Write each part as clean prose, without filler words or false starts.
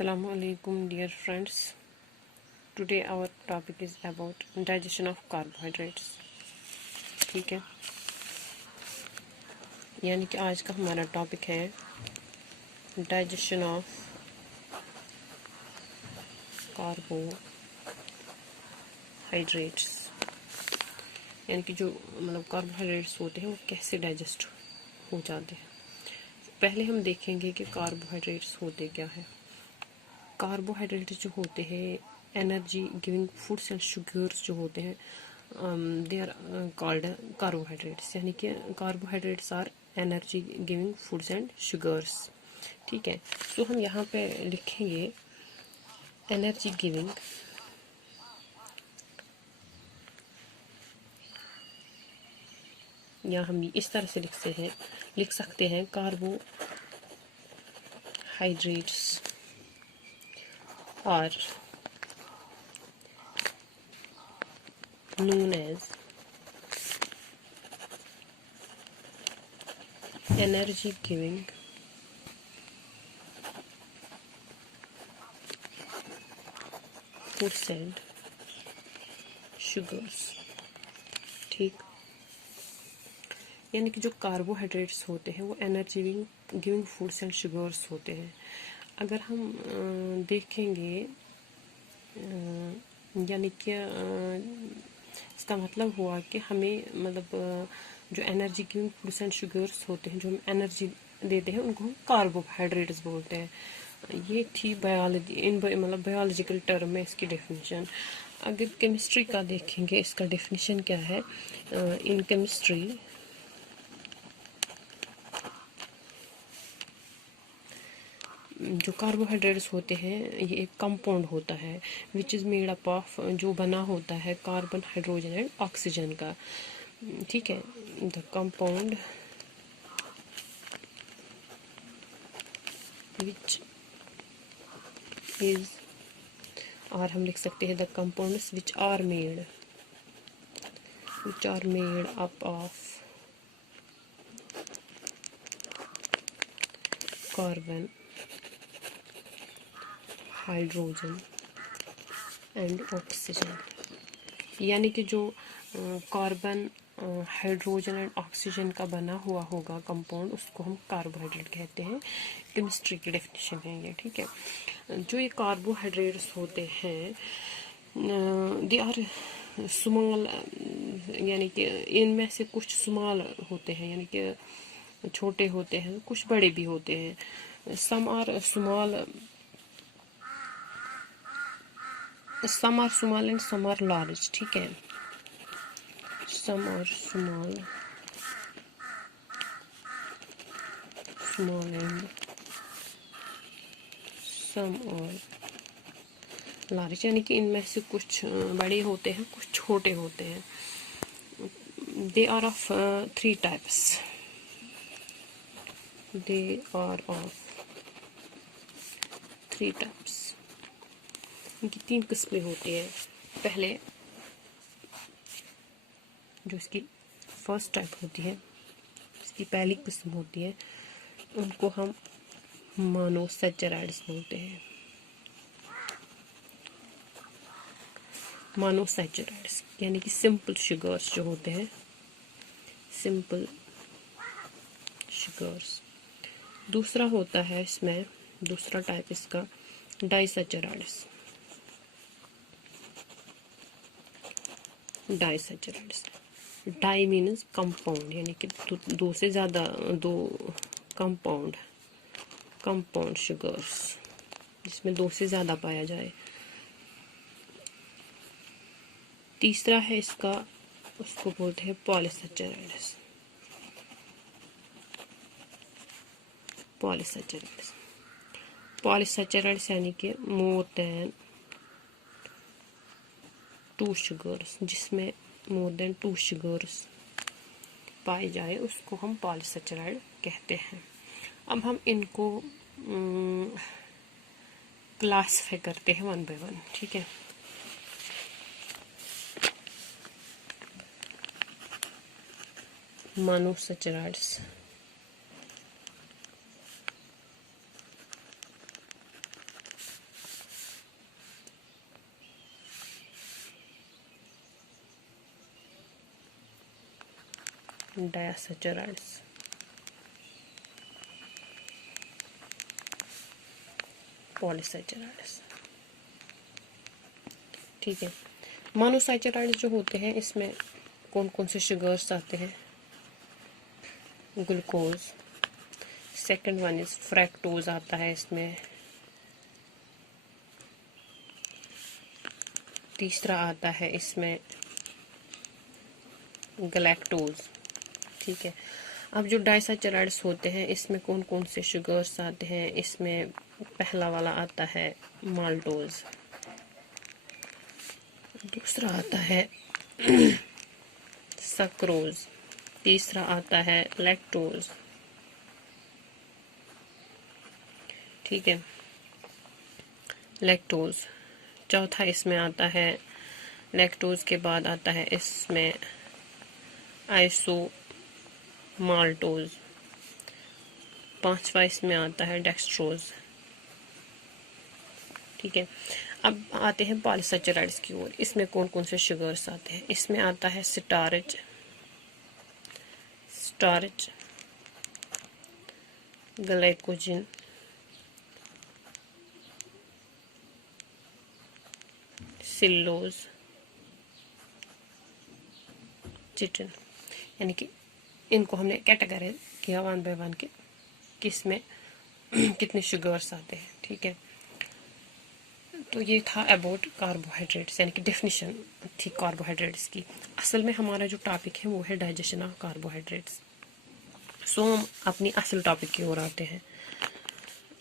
Assalamu alaikum dear friends. Today our topic is about digestion of carbohydrates. ठीक है, यानी कि आज का हमारा टॉपिक है डाइजेशन ऑफ कार्बोहाइड्रेट्स, यानी कि जो कार्बोहाइड्रेट्स होते हैं वो कैसे डाइजेस्ट हो जाते हैं। पहले हम देखेंगे कि कार्बोहाइड्रेट्स होते क्या है। कार्बोहाइड्रेट्स जो होते हैं energy giving foods and sugars जो होते हैं दे आर कॉल्ड कार्बोहाइड्रेट्स, यानी कि carbohydrates are energy giving foods and sugars. ठीक है, तो हम यहाँ पे लिखेंगे एनर्जी गिविंग या हम इस तरह से लिख सकते हैं carbohydrates are known as energy giving foods and sugars। ठीक, यानी कि जो कार्बोहाइड्रेट्स होते हैं वो energy giving foods and sugars होते हैं। अगर हम देखेंगे यानी कि इसका मतलब हुआ कि हमें जो energy giving foods and sugars होते हैं, जो हम एनर्जी देते हैं, उनको हम कार्बोहाइड्रेट्स बोलते हैं। ये थी बायोलॉजी बायोलॉजिकल टर्म में इसकी डेफिनेशन। अगर केमिस्ट्री का देखेंगे इसका डेफिनेशन क्या है। इन केमिस्ट्री जो कार्बोहाइड्रेट्स होते हैं ये एक कंपाउंड होता है which is made up of, जो बना होता है कार्बन, हाइड्रोजन एंड ऑक्सीजन का। ठीक है, द कंपाउंड विच इज, और हम लिख सकते हैं the compounds which are made up of carbon, hydrogen and oxygen. यानी कि जो कार्बन, हाइड्रोजन एंड ऑक्सीजन का बना हुआ होगा कंपाउंड, उसको हम कार्बोहाइड्रेट कहते हैं। केमिस्ट्री की डेफिनेशन है ये। ठीक है, जो ये कार्बोहाइड्रेट्स होते हैं दे आर स्मॉल, यानी कि इनमें से कुछ स्मॉल होते हैं, यानी कि छोटे होते हैं, कुछ बड़े भी होते हैं। Some are small and some are large. ठीक है, some are small and some are large, यानी कि इनमें से कुछ बड़े होते हैं, कुछ छोटे होते हैं। They are of three types. इनकी तीन किस्में होती हैं। पहले जो इसकी फर्स्ट टाइप होती है, इसकी पहली किस्म होती है, उनको हम मोनोसैचराइड्स बोलते हैं। मोनोसैचराइड्स यानी कि सिंपल शुगर्स जो होते हैं, सिंपल शुगर्स। दूसरा होता है इसमें, दूसरा टाइप इसका डाइसैचराइड्स। डाई मीन्स कंपाउंड, यानी कि दो से ज़्यादा, दो कंपाउंड शुगर्स जिसमें दो से ज़्यादा पाया जाए। तीसरा है इसका, उसको बोलते हैं पॉलीसैचराइड्स। पॉलीसैचराइड्स यानी कि मोर देन 2 शुगर्स, जिसमें मोर देन 2 शुगर्स पाई जाए उसको हम पॉलीसैचराइड कहते हैं। अब हम इनको क्लासिफाई करते हैं 1 by 1। ठीक है, मोनोसैचराइड्स, डायसैचराइड्स, पॉलीसैचराइड्स। ठीक है, मोनोसैचराइड्स जो होते हैं इसमें कौन कौन से शुगर्स आते हैं? Glucose, second one is fructose आता है इसमें, तीसरा आता है इसमें गलैक्टोज। ठीक है, अब जो डाइसैचराइड्स होते हैं इसमें कौन कौन से शुगर्स आते हैं? इसमें पहला वाला आता है माल्टोज, दूसरा आता है सक्रोज, तीसरा आता है लैक्टोज। ठीक है, लैक्टोज, चौथा इसमें आता है लैक्टोज के बाद आता है इसमें आइसो माल्टोज, पांचवा इसमें आता है डेक्सट्रोज। ठीक है, अब आते हैं पॉलीसैचराइड्स की ओर। इसमें कौन कौन से शुगर्स आते हैं? इसमें आता है स्टार्च, ग्लाइकोजन, सिलोज, चिटिन। यानी कि इनको हमने कैटेगरी किया वन बाय वन के किसमें कितने शुगर्स आते हैं। ठीक है, तो ये था अबाउट कार्बोहाइड्रेट्स, यानी कि डेफिनेशन थी कार्बोहाइड्रेट्स की। असल में हमारा जो टॉपिक है वो है डाइजेशन ऑफ कार्बोहाइड्रेट्स। सो हम अपनी असल टॉपिक की ओर आते हैं,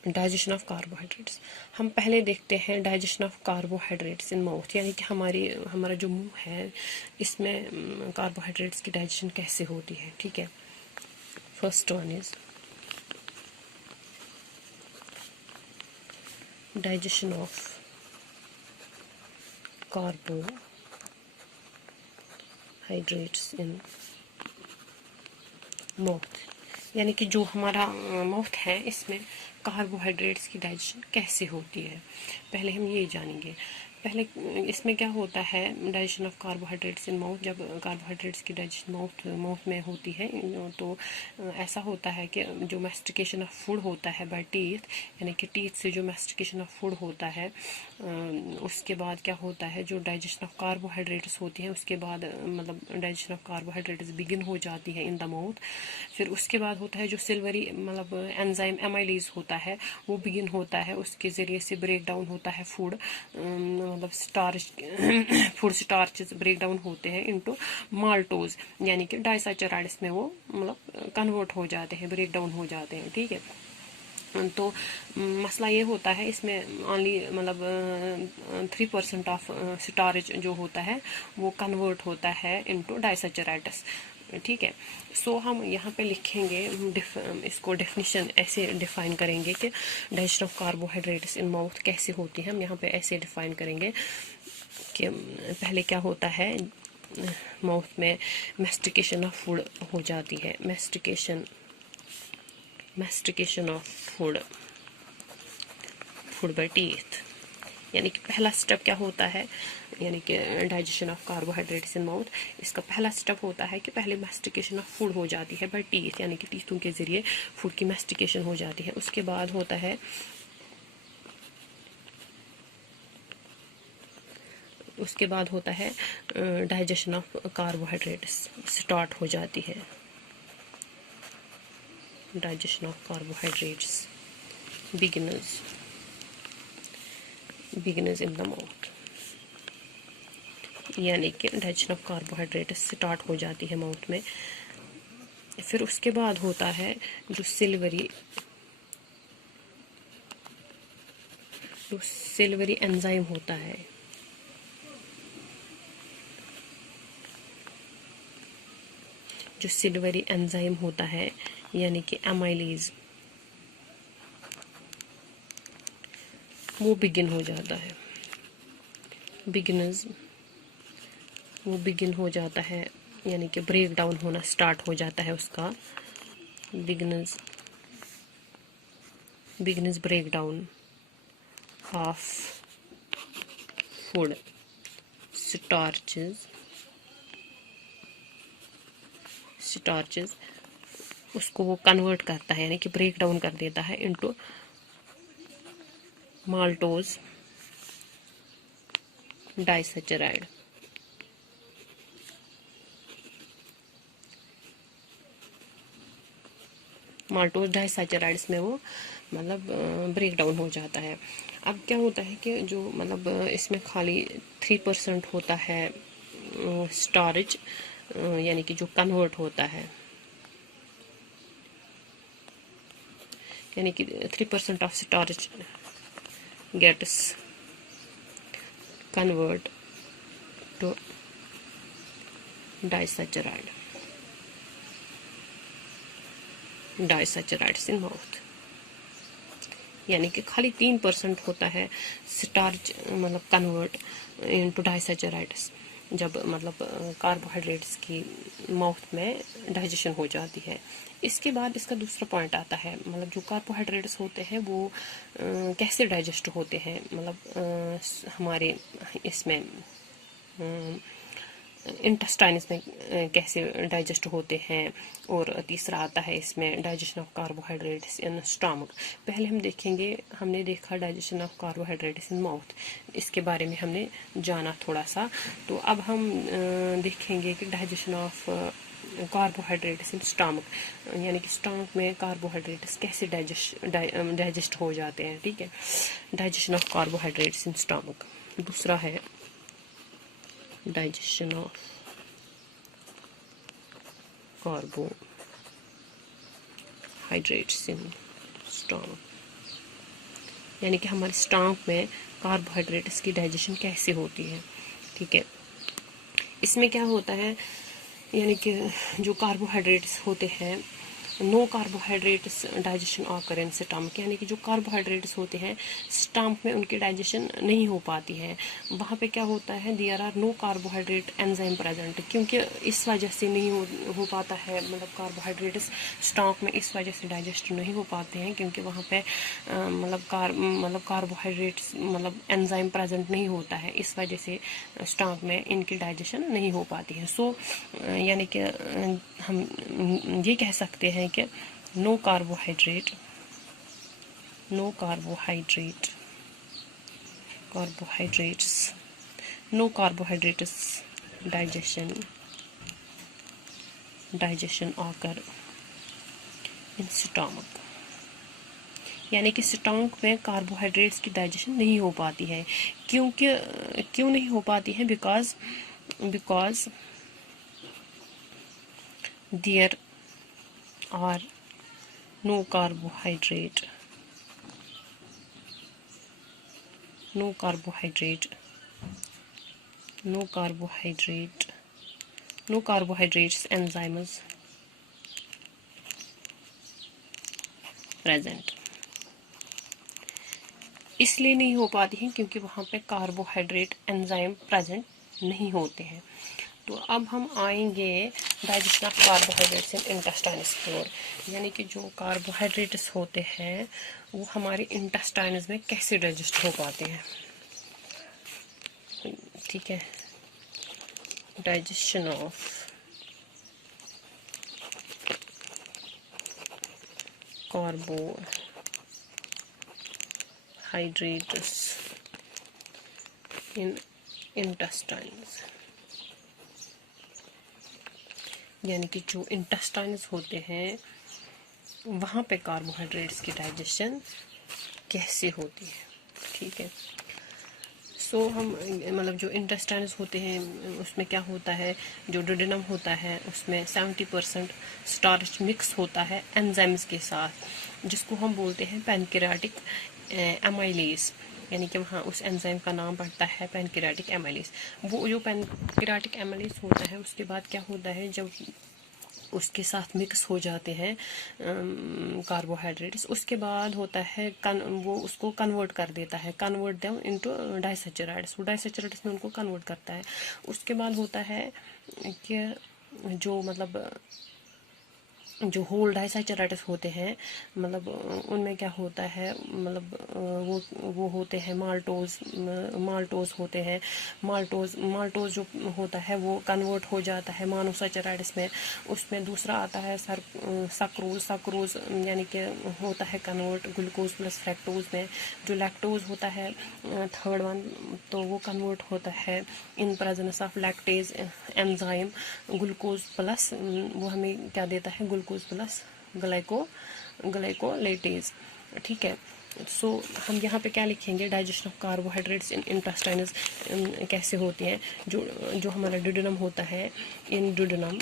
डाइजेशन ऑफ कार्बोहाइड्रेट्स। हम पहले देखते हैं digestion of carbohydrates in mouth, यानी कि हमारा जो मुंह है इसमें कार्बोहाइड्रेट्स की डाइजेशन कैसे होती है। ठीक है, first one is digestion of carbohydrates in mouth, यानी कि जो हमारा माउथ है इसमें कार्बोहाइड्रेट्स की डाइजेशन कैसे होती है, पहले हम ये जानेंगे। पहले इसमें क्या होता है digestion of carbohydrates in mouth, जब कार्बोहाइड्रेट्स की डाइजेशन माउथ में होती है तो ऐसा होता है कि जो मैस्टिकेशन ऑफ फूड होता है बाय टीथ, यानी कि टीथ से जो मैस्टिकेशन ऑफ फूड होता है उसके बाद क्या होता है जो डाइजेशन ऑफ कार्बोहाइड्रेट्स होती है उसके बाद मतलब डाइजेशन ऑफ कार्बोहाइड्रेट्स बिगिन हो जाती है इन द माउथ। फिर उसके बाद होता है जो सिल्वरी मतलब एंजाइम एमाइलेज होता है वो बिगिन होता है, उसके ज़रिए से ब्रेक डाउन होता है फूड, मतलब starch food starches break down होते हैं इनटू माल्टोज, यानी कि डाइसैचराइड्स में वो मतलब कन्वर्ट हो जाते हैं, ब्रेक डाउन हो जाते हैं। ठीक है, तो मसला ये होता है इसमें ओनली मतलब 3% ऑफ स्टार्च जो होता है वो कन्वर्ट होता है इनटू डाइसैचराइड्स। ठीक है, सो हम यहाँ पे लिखेंगे इसको डेफिनेशन ऐसे डिफाइन करेंगे कि digestion of carbohydrates in mouth कैसे होती है। हम यहाँ पे ऐसे डिफाइन करेंगे कि पहले क्या होता है माउथ में मैस्टिकेशन ऑफ फूड हो जाती है, mastication of food by teeth, यानी कि पहला स्टेप क्या होता है, यानी कि digestion of carbohydrates in mouth, इसका पहला स्टेप होता है कि पहले मैस्टिकेशन ऑफ फूड हो जाती है बाय टीथ, यानी कि टीथों के जरिए फूड की मैस्टिकेशन हो जाती है। उसके बाद होता है डाइजेशन ऑफ कार्बोहाइड्रेट्स स्टार्ट हो जाती है, digestion of carbohydrates beginners in the mouth, यानी कि डाइजेशन ऑफ कार्बोहाइड्रेट्स स्टार्ट हो जाती है माउथ में। फिर उसके बाद होता है जो सिल्वरी एंजाइम होता है, जो सिल्वरी एंजाइम होता है यानी कि एमाइलेज, वो बिगिन हो जाता है, वो बिगिन हो जाता है, यानी कि ब्रेक डाउन होना स्टार्ट हो जाता है उसका, beginners break down of food starches, उसको वो कन्वर्ट करता है, यानी कि ब्रेक डाउन कर देता है इनटू माल्टोज डाइसैचराइड। माल्टोज डाइसैचराइड्स में वो मतलब ब्रेक डाउन हो जाता है। अब क्या होता है कि जो मतलब इसमें खाली 3% होता है स्टार्च, यानी कि जो कन्वर्ट होता है, यानी कि 3% of starch gets convert to disaccharide, disaccharides in mouth. यानी कि खाली 3% होता है स्टार्च मतलब कन्वर्ट इनटू डाइसैचराइड्स जब मतलब कार्बोहाइड्रेट्स की माउथ में डाइजेशन हो जाती है। इसके बाद इसका दूसरा पॉइंट आता है, मतलब जो कार्बोहाइड्रेट्स होते हैं वो कैसे डाइजेस्ट होते हैं, मतलब हमारे इसमें इंटेस्टाइन्स में कैसे डाइजेस्ट होते हैं। और तीसरा आता है इसमें digestion of carbohydrates in stomach. पहले हम देखेंगे, हमने देखा digestion of carbohydrates in mouth, इसके बारे में हमने जाना थोड़ा सा। तो अब हम देखेंगे कि digestion of carbohydrates in stomach, यानी कि स्टमक में कार्बोहाइड्रेट्स कैसे डाइजेस्ट हो जाते हैं। ठीक है, digestion of carbohydrates in stomach. दूसरा है digestion of carbohydrates in stomach, यानी कि हमारे स्टमक में कार्बोहाइड्रेट्स की डाइजेशन कैसे होती है। ठीक है, इसमें क्या होता है, यानी कि जो कार्बोहाइड्रेट्स होते हैं, no carbohydrates digestion occur in stomach, यानी कि जो कार्बोहाइड्रेट्स होते हैं स्टमक में उनकी डाइजेशन नहीं हो पाती है। वहाँ पे क्या होता है, there are no carbohydrate enzyme present, क्योंकि इस वजह से नहीं हो पाता है, मतलब कार्बोहाइड्रेट्स स्टमक में इस वजह से डाइजेस्ट नहीं हो पाते हैं, क्योंकि वहाँ पे मतलब कार्बोहाइड्रेट्स मतलब एंजाइम प्रेजेंट नहीं होता है, इस वजह से स्टमक में इनकी डाइजेशन नहीं हो पाती है। सो यानी कि हम ये कह सकते हैं कि no carbohydrates digestion occur in stomach, यानी कि स्टमक में कार्बोहाइड्रेट्स की डाइजेशन नहीं हो पाती है। क्यों नहीं हो पाती है, because there are no carbohydrate enzymes present. इसलिए नहीं हो पाती हैं क्योंकि वहाँ पे कार्बोहाइड्रेट एंजाइम प्रेजेंट नहीं होते हैं। तो अब हम आएंगे digestion of carbohydrates in intestines की ओर, यानी कि जो कार्बोहाइड्रेट्स होते हैं वो हमारे इंटेस्टाइन्स में कैसे डाइजेस्ट हो पाते हैं। ठीक है, digestion of carbohydrates in intestines, यानी कि जो इंटेस्टाइन्स होते हैं वहाँ पे कार्बोहाइड्रेट्स की डाइजेशन कैसे होती है। ठीक है, सो हम मतलब जो इंटेस्टाइन्स होते हैं उसमें क्या होता है, जो डुडेनम होता है उसमें 70% स्टार्च मिक्स होता है एंजाइम्स के साथ, जिसको हम बोलते हैं पैनक्रियाटिक एमाइलेज, यानी कि वहाँ उस एंजाइम का नाम पड़ता है पैनक्रियाटिक एमाइलेज। वो जो पैनक्रियाटिक एमाइलेज होता है उसके बाद क्या होता है, जब उसके साथ मिक्स हो जाते हैं कार्बोहाइड्रेट्स, उसके बाद होता है वो उसको कन्वर्ट कर देता है, कन्वर्ट देम इनटू डाइसैचराइड्स, वो डाइसैचराइड्स में उनको कन्वर्ट करता है। उसके बाद होता है कि जो मतलब जो होल डाइसैचराइड्स होते हैं, मतलब उनमें क्या होता है, मतलब वो होते हैं माल्टोज होते हैं। माल्टोज जो होता है वो कन्वर्ट हो जाता है मोनोसैचराइड्स में। उसमें दूसरा आता है सक्रोज यानी कि होता है कन्वर्ट ग्लूकोज प्लस फ्रैक्टोज में। जो लैक्टोज होता है थर्ड वन, तो वो कन्वर्ट होता है in presence of lactase enzyme glucose plus, वो हमें क्या देता है, ग्लूकोज प्लस ग्लाइकोलेटेज। ठीक है, सो हम यहाँ पे क्या लिखेंगे, digestion of carbohydrates in intestines कैसे होती हैं। जो हमारा ड्यूडेनम होता है, इन ड्यूडेनम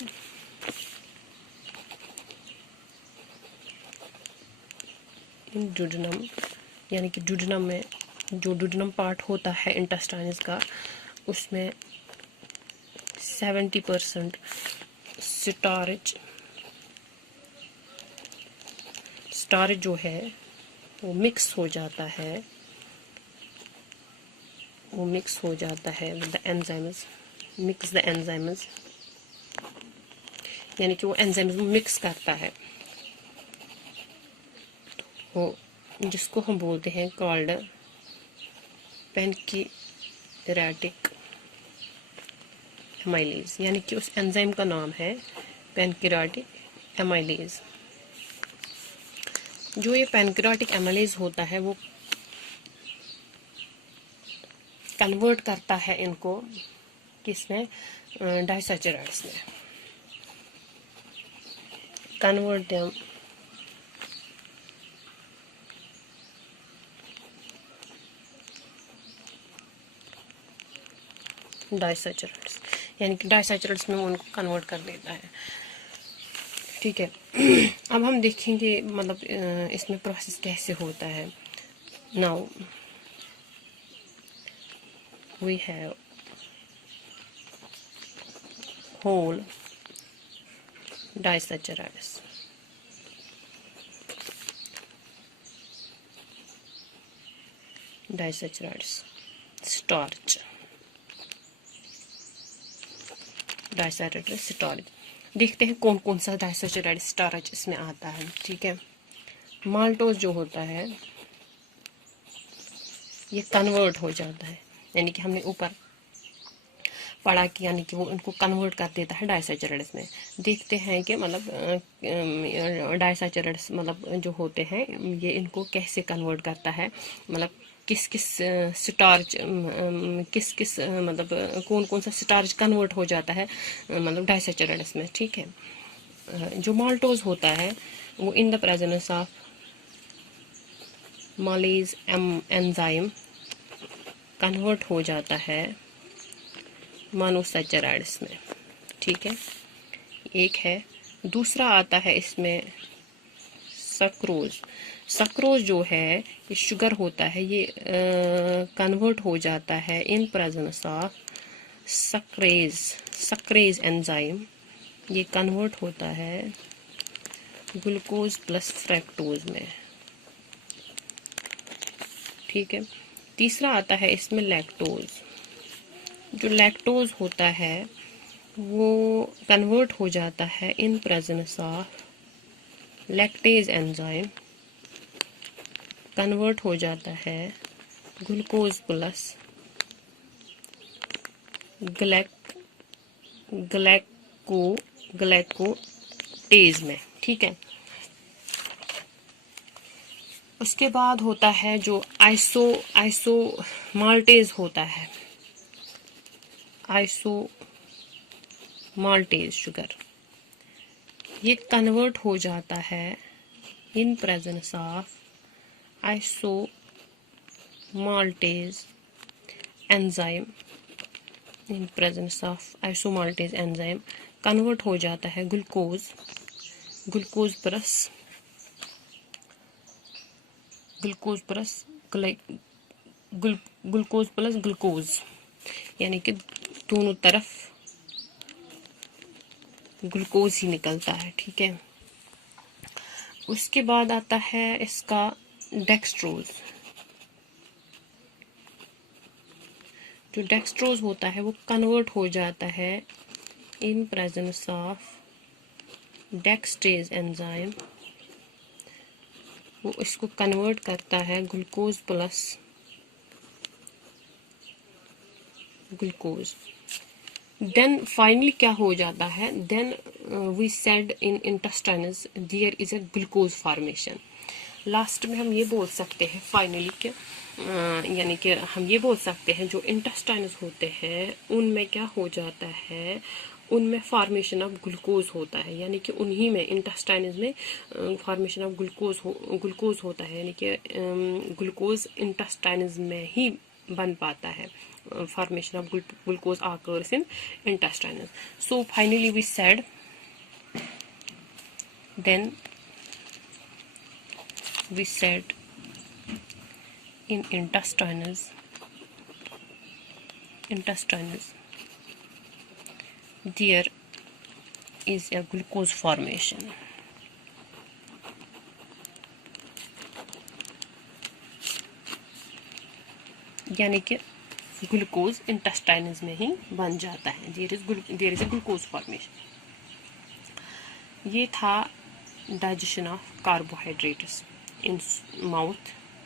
यानी कि ड्यूडेनम में जो ड्यूडेनम पार्ट होता है इंटेस्टाइन्स का, उसमें 70% स्टार्च जो है वो मिक्स हो जाता है with the enzymes, mix the enzymes, यानी कि वो एंजाइम्स मिक्स करता है, वो जिसको हम बोलते हैं कॉल्ड पैनकीरेटिक एमाइलेज, यानी कि उस एंजाइम का नाम है पैनकीरेटिक एमाइलेज। जो ये पैनक्रियाटिक एमाइलेज होता है वो कन्वर्ट करता है इनको किसमें, डाइसैचराइड्स में, कन्वर्ट देम डाइसैचराइड्स, यानी कि डाइसैचराइड्स में वो उनको कन्वर्ट कर देता है। ठीक है, अब हम देखेंगे मतलब इसमें प्रोसेस कैसे होता है। Now we have whole disaccharides, starch, disaccharide starch. देखते हैं कौन कौन सा डाइसैचराइड स्टार्च इसमें आता है। ठीक है, माल्टोज जो होता है ये कन्वर्ट हो जाता है, यानी कि हमने ऊपर पढ़ा कि यानी कि वो उनको कन्वर्ट कर देता है डाइसैचराइड्स में। देखते हैं कि मतलब डाइसैचराइड्स मतलब जो होते हैं ये इनको कैसे कन्वर्ट करता है, मतलब किस किस स्टार्च किस मतलब कौन कौन सा स्टार्च कन्वर्ट हो जाता है मतलब डाइसैचराइड्स में। ठीक है, जो माल्टोज होता है वो in the presence of maltase enzyme convert हो जाता है मोनोसैचराइड्स में। ठीक है, एक है। दूसरा आता है इसमें सक्रोज जो है ये शुगर होता है, ये कन्वर्ट हो जाता है इन प्रेजेंस ऑफ सक्रेज एंजाइम, ये कन्वर्ट होता है ग्लूकोज प्लस फ्रैक्टोज में। ठीक है, तीसरा आता है इसमें लैक्टोज। जो लैक्टोज होता है वो कन्वर्ट हो जाता है in presence of lactase enzyme, convert हो जाता है ग्लूकोज प्लस ग्लाइकोटेज में। ठीक है, उसके बाद होता है जो आइसो माल्टेज होता है, आइसो माल्टेज शुगर, ये कन्वर्ट हो जाता है in presence of iso maltase enzyme, in presence of isomaltase enzyme convert हो जाता है ग्लूकोज प्लस ग्लूकोज, यानी कि दोनों तरफ ग्लूकोज ही निकलता है। ठीक है, उसके बाद आता है इसका डेक्सट्रोज। जो डेक्सट्रोज होता है वो कन्वर्ट हो जाता है in presence of dextrase enzyme वो इसको कन्वर्ट करता है glucose plus glucose. Then finally क्या हो जाता है, then we said in intestines there is a glucose formation. Last में हम ये बोल सकते हैं फाइनली कि यानी कि हम ये बोल सकते हैं जो इंटेस्टाइन्स होते हैं उनमें क्या हो जाता है, उनमें फॉर्मेशन ऑफ ग्लूकोज होता है, यानी कि उन्हीं में इंटेस्टाइन्स में फॉर्मेशन ऑफ ग्लूकोज होता है, यानी कि ग्लूकोज इंटेस्टाइन्स में ही बन पाता है। Formation of glucose occurs in intestines. So finally we said in intestines there is a glucose formation. यानी कि ग्लूकोज इंटेस्टाइन्स में ही बन जाता है, there is a glucose formation. ये था digestion of carbohydrates in mouth,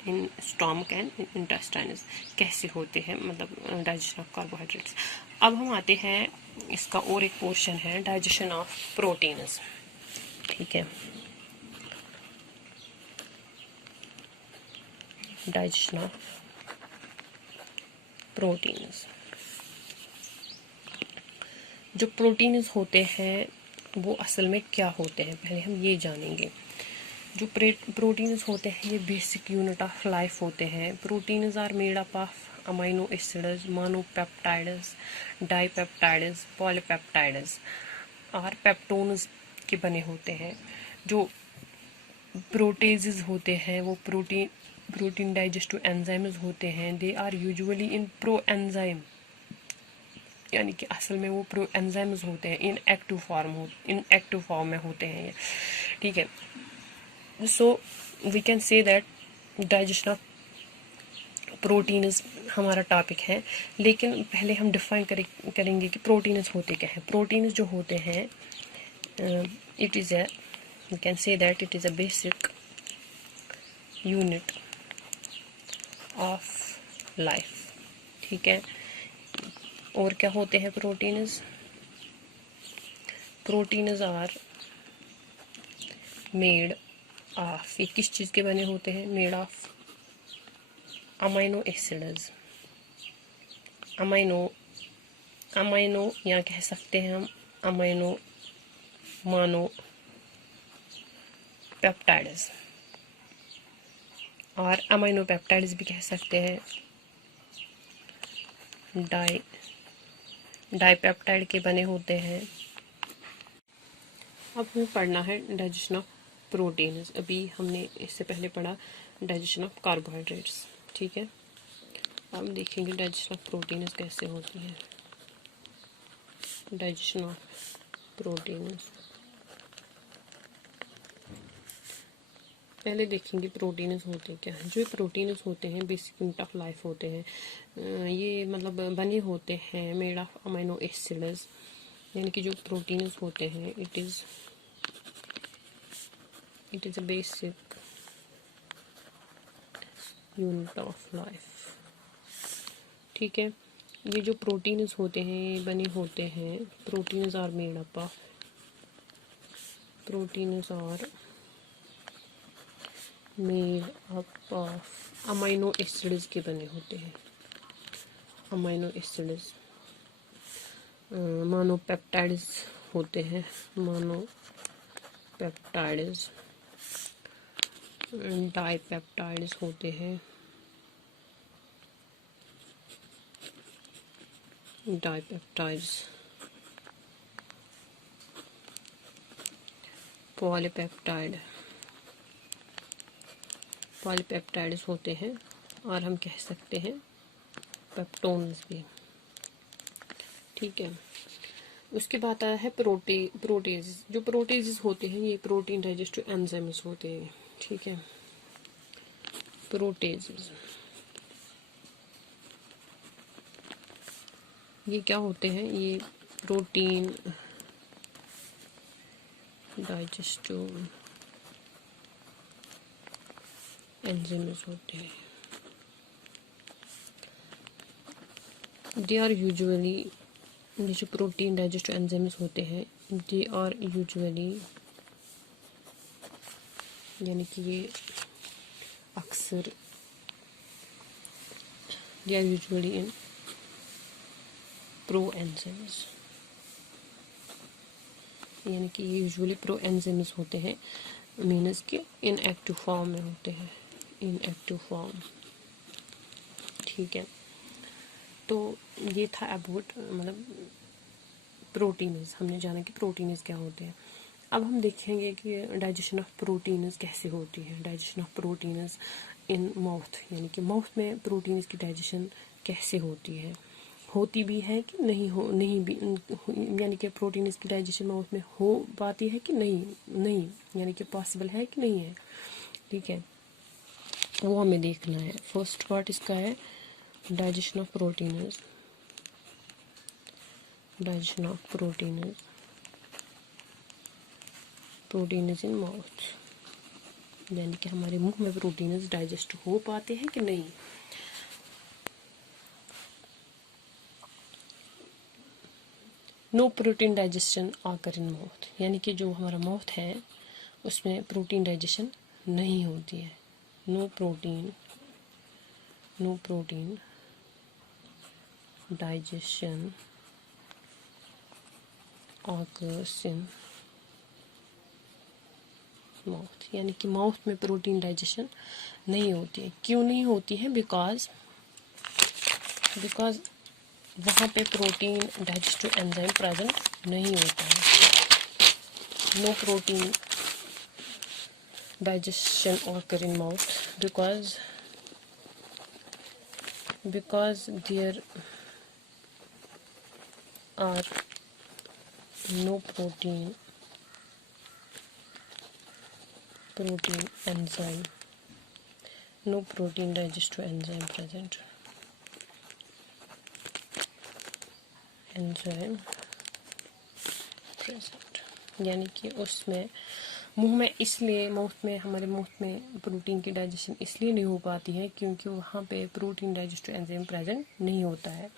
in stomach and in intestines, कैसे होते हैं, मतलब डाइजेशन ऑफ कार्बोहाइड्रेट्स। अब हम आते हैं, इसका और एक पोर्शन है डाइजेशन ऑफ प्रोटीन्स। ठीक है, डाइजेशन ऑफ प्रोटीन्स। जो प्रोटीन्स होते हैं वो असल में क्या होते हैं, पहले हम ये जानेंगे। जो प्रोटीन्स होते हैं ये बेसिक यूनिट ऑफ लाइफ होते हैं। Proteins are made up of amino acids, monopeptides, dipeptides, polypeptides और पेप्टोन्स के बने होते हैं। जो प्रोटेजेस होते हैं वो प्रोटीन डाइजेस्टिव एंजाइम्स होते हैं। They are usually in pro enzyme, यानी कि असल में वो प्रो एंजाइम्स होते हैं, इन एक्टिव फॉर्म में होते हैं ये। ठीक है, so we can say that digestion of proteins हमारा टॉपिक है। लेकिन पहले हम डिफाइन करेंगे कि प्रोटीन्स होते क्या है। प्रोटीन्स जो होते हैं it is a, we can say that it is a basic unit of life. ठीक है, और क्या होते हैं proteins? Proteins are made of, ये किस चीज़ के बने होते हैं? Made of amino acids, amino या कह सकते हैं हम मोनो पेप्टाइड्स, और अमाइनो पेप्टाइड्स भी कह सकते हैं। डाइपेप्टाइड के बने होते हैं। अब हमें पढ़ना है डाइजेशन ऑफ प्रोटीन्स। अभी हमने इससे पहले पढ़ा डाइजेशन ऑफ कार्बोहाइड्रेट्स। ठीक है, अब देखेंगे डाइजेशन ऑफ प्रोटीन्स कैसे होती है। डाइजेशन ऑफ प्रोटीन्स, पहले देखेंगे प्रोटीन्स होते क्या हैं। जो प्रोटीन्स होते हैं बेसिक यूनिट ऑफ लाइफ होते हैं। ये मतलब बने होते हैं मेड ऑफ अमाइनो एसिड्स, यानी कि जो प्रोटीन्स होते हैं it is a basic unit of life. ठीक है, ये जो प्रोटीन्स होते हैं ये बने होते हैं, proteins are made up of amino acids के बने होते हैं। अमाइनो एसिड्स, मोनोपेप्टाइड्स होते हैं, मोनोपेप्टाइड्स, डाइपेप्टाइड्स होते हैं, डाइपेप्टाइड्स, पॉलीपेप्टाइड्स होते हैं, और हम कह सकते हैं पेप्टोन्स भी। ठीक है, उसके बाद आया है प्रोटेज। जो प्रोटेजेस होते हैं ये प्रोटीन डाइजेस्टिव एंजाइम्स होते हैं। ठीक है, प्रोटेजेस ये क्या होते हैं? ये प्रोटीन डाइजेस्टिव एंजाइम्स होते हैं। दे आर यूजुअली, ये जो प्रोटीन डाइजेस्टिव एंजाइम्स होते हैं, दे आर यूजुअली, यानी कि ये अक्सर, they are usually in pro enzymes, यानी कि ये यूजुअली प्रो एंजाइम्स होते हैं, मीनस के इनएक्टिव फॉर्म में होते हैं, इनएक्टिव फॉर्म। ठीक है, तो ये था अबाउट मतलब प्रोटीन्स, हमने जाना कि प्रोटीन्स क्या होते हैं। अब हम देखेंगे कि डाइजेशन ऑफ प्रोटीन्स कैसे होती है। Digestion of proteins in mouth, यानी कि माउथ में प्रोटीन्स की डाइजेशन कैसे होती है, होती भी है कि नहीं भी, यानी कि प्रोटीन्स की डाइजेशन माउथ में हो पाती है कि नहीं, यानी कि पॉसिबल है कि नहीं है। ठीक है, वो हमें देखना है। फर्स्ट पार्ट इसका है digestion of proteins, digestion of proteins in mouth, यानी कि हमारे मुंह में प्रोटीन्स डाइजेस्ट हो पाते हैं कि नहीं। नो प्रोटीन डाइजेशन आकर इन माउथ, यानी कि जो हमारा माउथ है उसमें प्रोटीन डाइजेशन नहीं होती है। No protein digestion occurs in mouth, यानी कि माउथ में प्रोटीन डाइजेशन नहीं होती है। क्यों नहीं होती है? बिकॉज वहाँ पे प्रोटीन डाइजेस्टिव एंजाइम प्रेजेंट नहीं होता है। No protein digestion occur in mouth because there are no protein enzyme, no protein digestive enzyme present, यानी कि उसमें मुंह में, इसलिए हमारे माउथ में प्रोटीन की डाइजेशन इसलिए नहीं हो पाती है क्योंकि वहाँ पे प्रोटीन डाइजेस्टिव एंजाइम प्रेजेंट नहीं होता है।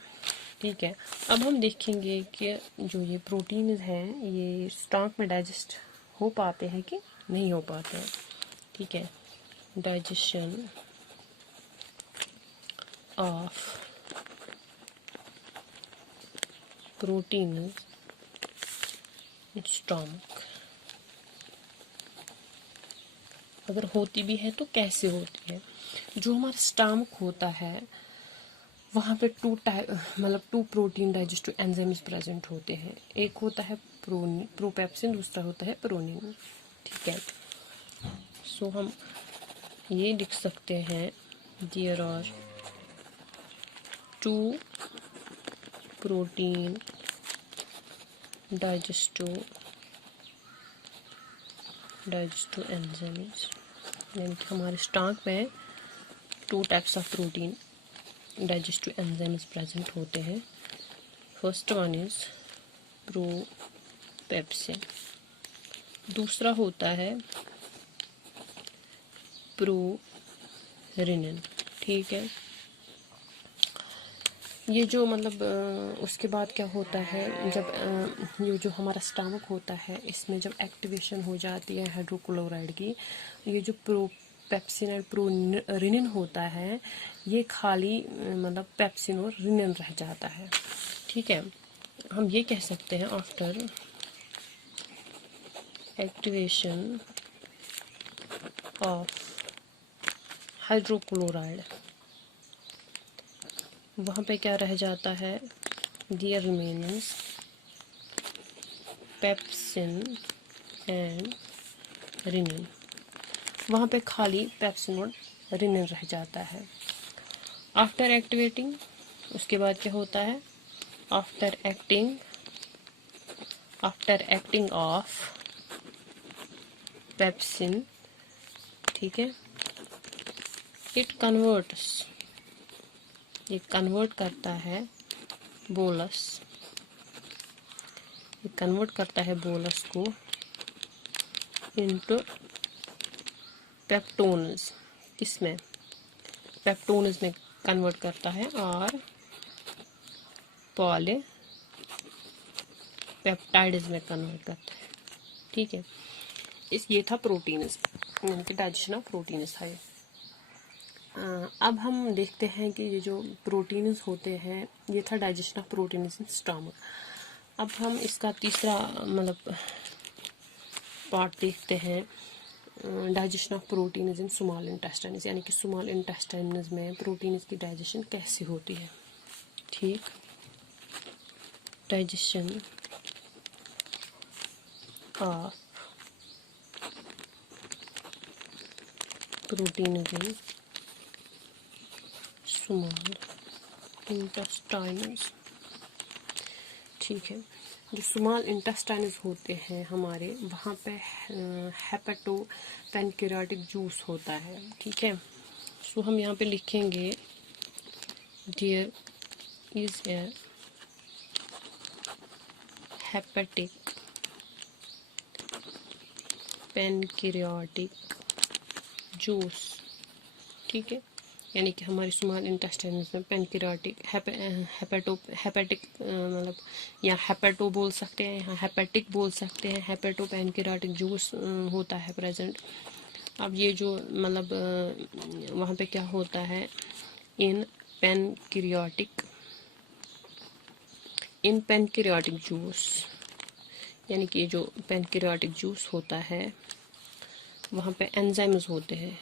ठीक है, अब हम देखेंगे कि जो ये प्रोटीन हैं ये स्टमक में डाइजेस्ट हो पाते हैं कि नहीं हो पाते हैं। ठीक है, डाइजेशन ऑफ प्रोटीन स्टमक, अगर होती भी है तो कैसे होती है। जो हमारा स्टमक होता है वहाँ पे two protein digestive enzymes present होते हैं। एक होता है प्रोपेप्सिन, दूसरा होता है प्रोनिन। ठीक है, सो हम ये लिख सकते हैं there are 2 protein digestive enzymes, यानी कि हमारे स्टमक में 2 types of protein digestive enzymes present होते हैं। फर्स्ट वन इज प्रोपेप्सिन, दूसरा होता है प्रोरिनिन। ठीक है, ये जो उसके बाद क्या होता है, जब ये जो हमारा स्टमक होता है इसमें जब एक्टिवेशन हो जाती है हाइड्रोक्लोराइड की, ये जो प्रोपेप्सिन और प्रोरिनिन होता है ये खाली पेप्सिन और रिनिन रह जाता है। ठीक है, हम ये कह सकते हैं आफ्टर एक्टिवेशन ऑफ हाइड्रोक्लोराइड वहाँ पे क्या रह जाता है, देयर रिमेन्स पेप्सिन एंड रिनिन, वहाँ पे खाली पेप्सिन और रिनिन रह जाता है। आफ्टर एक्टिवेटिंग, उसके बाद क्या होता है, आफ्टर एक्टिंग ऑफ पेप्सिन, ठीक है, ये कन्वर्ट करता है बोलस, ये कन्वर्ट करता है बोलस को इनटू पेप्टोन्स, किसमें, पेप्टोन्स में कन्वर्ट करता है और पॉलीपेप्टाइड्स में कन्वर्ट करता है। ठीक है, ये था प्रोटीन्स, यानी कि डाइजेशन ऑफ प्रोटीन्स था ये। अब हम देखते हैं कि ये जो प्रोटीन्स होते हैं, ये था digestion of proteins in stomach. अब हम इसका तीसरा मतलब पार्ट देखते हैं, digestion of proteins in small intestines, यानी कि स्मॉल इंटेस्टाइन्स में प्रोटीन्स की डाइजेशन कैसे होती है। ठीक, digestion of proteins in small intestines. ठीक है, जो स्मॉल इंटेस्टाइन्स होते हैं हमारे, वहाँ पे हेपेटो पैनक्रियाटिक जूस होता है। ठीक है, सो हम यहाँ पे लिखेंगे there is a hepatic pancreatic juice. ठीक है, यानी कि हमारे स्मॉल इंटेस्टाइन्स में पैनक्रियाटिक हेपेटिक मतलब या हेपेटो बोल सकते हैं, यहाँ हेपेटिक बोल सकते हैं, हेपेटो पैनक्रियाटिक जूस होता है प्रेजेंट। अब ये जो मतलब वहाँ पे क्या होता है, इन पैनक्रियाटिक जूस, यानी कि जो पैनक्रियाटिक जूस होता है वहाँ पे एंजाइम्स होते हैं,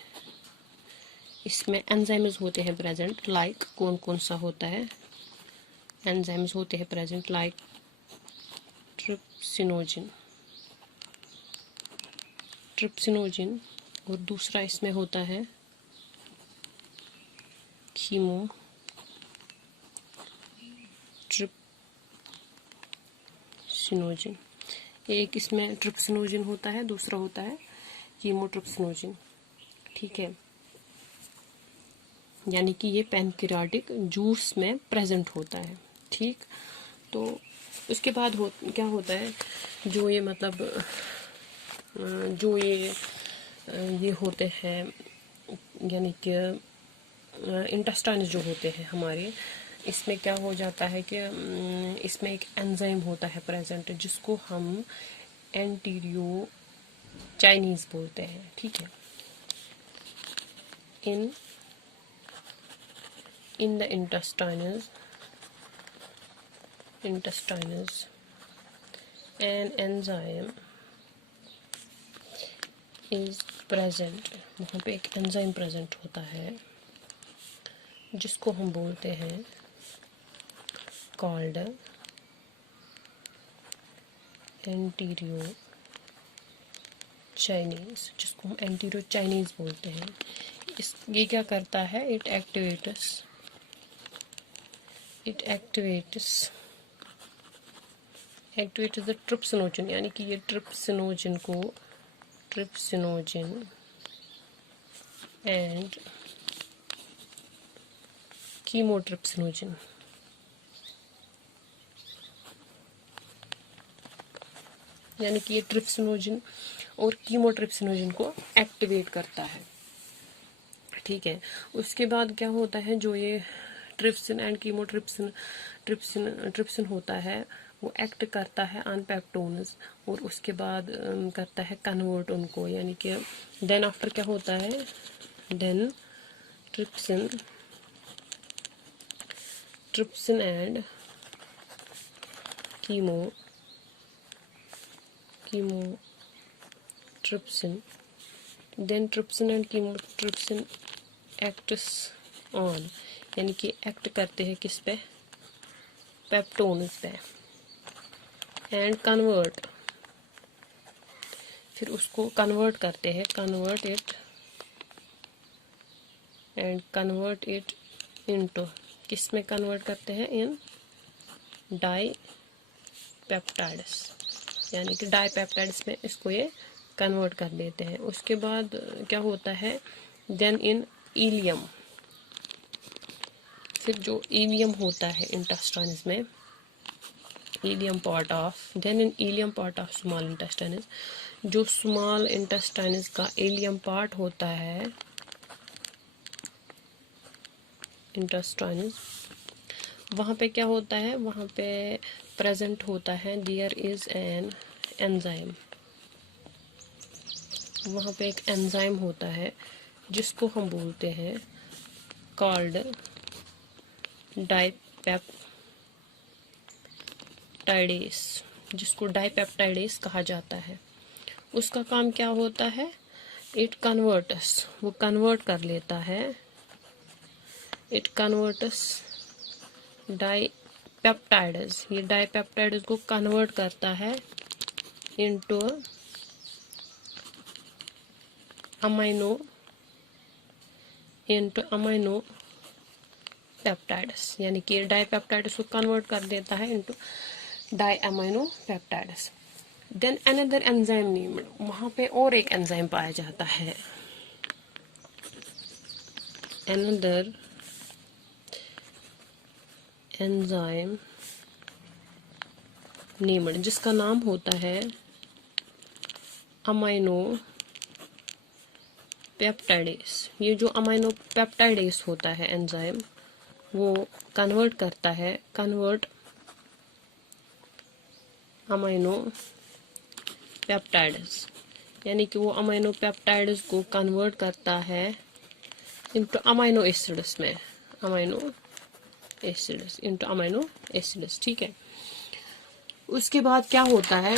इसमें एंजाइम्स होते हैं प्रेजेंट, लाइक कौन कौन सा होता है, एंजाइम्स होते हैं प्रेजेंट लाइक ट्रिप्सिनोजिन, और दूसरा इसमें होता है कीमोट्रिप्सिनोजिन। एक इसमें ट्रिप्सिनोजिन होता है, दूसरा होता है कीमोट्रिप्सिनोजिन। ठीक है, यानी कि ये पैनक्रियाटिक जूस में प्रेजेंट होता है। ठीक, तो उसके बाद क्या होता है, जो ये मतलब जो ये होते हैं, यानी कि इंटेस्टाइन्स जो होते हैं हमारे, इसमें क्या हो जाता है कि इसमें एक एंजाइम होता है प्रेजेंट, जिसको हम एंटीरियो चाइनीज बोलते हैं। ठीक है, in the intestines an enzyme is present, वहाँ पे एक एंजाइम प्रेजेंट होता है जिसको हम बोलते हैं कॉल्ड एंटीरियो चाइनीज, जिसको हम एंटीरियो चाइनीज बोलते हैं। ये क्या करता है, इट एक्टिवेट्स द ट्रिप्सिनोजिन, यानी कि ये ट्रिप्सिनोजिन एंड कीमोट्रिप्सिनोजिन, यानी कि ये ट्रिप्सिनोजिन और कीमोट्रिप्सिनोजिन को एक्टिवेट करता है। ठीक है, उसके बाद क्या होता है, जो ये ट्रिप्सिन एंड ट्रिप्सिन होता है, वो एक्ट करता है ऑन पेप्टोन्स, और उसके बाद करता है कन्वर्ट उनको, यानी कि देन आफ्टर क्या होता है, then trypsin and chymotrypsin, then trypsin and chymotrypsin acts on, यानी कि एक्ट करते हैं किस पे, पेप्टोन्स पे, एंड कन्वर्ट, फिर उसको कन्वर्ट करते हैं, कन्वर्ट इट इनटू, किस में कन्वर्ट करते हैं, इन डाईपेप्टाइड्स, यानी कि डाईपेप्टाइड्स में इसको ये कन्वर्ट कर देते हैं। उसके बाद क्या होता है, देन इन इलियम, फिर जो इलियम होता है इंटेस्टाइन्स में, ileum part of small intestines, जो स्मॉल इंटेस्टाइन्स का इलियम पार्ट होता है, इंटेस्टाइन्स, वहाँ पे क्या होता है, वहाँ पे प्रेजेंट होता है देयर इज एन एंजाइम। वहाँ पे एक एंजाइम होता है जिसको हम बोलते हैं कॉल्ड डाइपेप्टाइडेस, जिसको डाइपेप्टाइडेस कहा जाता है। उसका काम क्या होता है, इट कन्वर्ट्स, वो कन्वर्ट कर लेता है, इट कन्वर्ट्स डाइपेप्टाइड्स, ये डाइपेप्टाइड्स को कन्वर्ट करता है इनटू अमाइनो पेप्टाइड्स, यानी कि डाइपेप्टाइड्स को कन्वर्ट कर देता है into di amino peptides. Then another enzyme named, वहाँ पे और एक एंजाइम पाया जाता है, अनदर एंजाइम नेम्ड, जिसका नाम होता है अमाइनो पेप्टाइडेस। ये जो अमाइनो पेप्टाइडेस होता है एंजाइम, वो कन्वर्ट करता है, कन्वर्ट अमाइनो पेप्टाइड्स, यानी कि वो अमाइनो पेप्टाइड्स को कन्वर्ट करता है इनटू अमाइनो एसिड्स में, amino acids into amino acids. ठीक है, उसके बाद क्या होता है,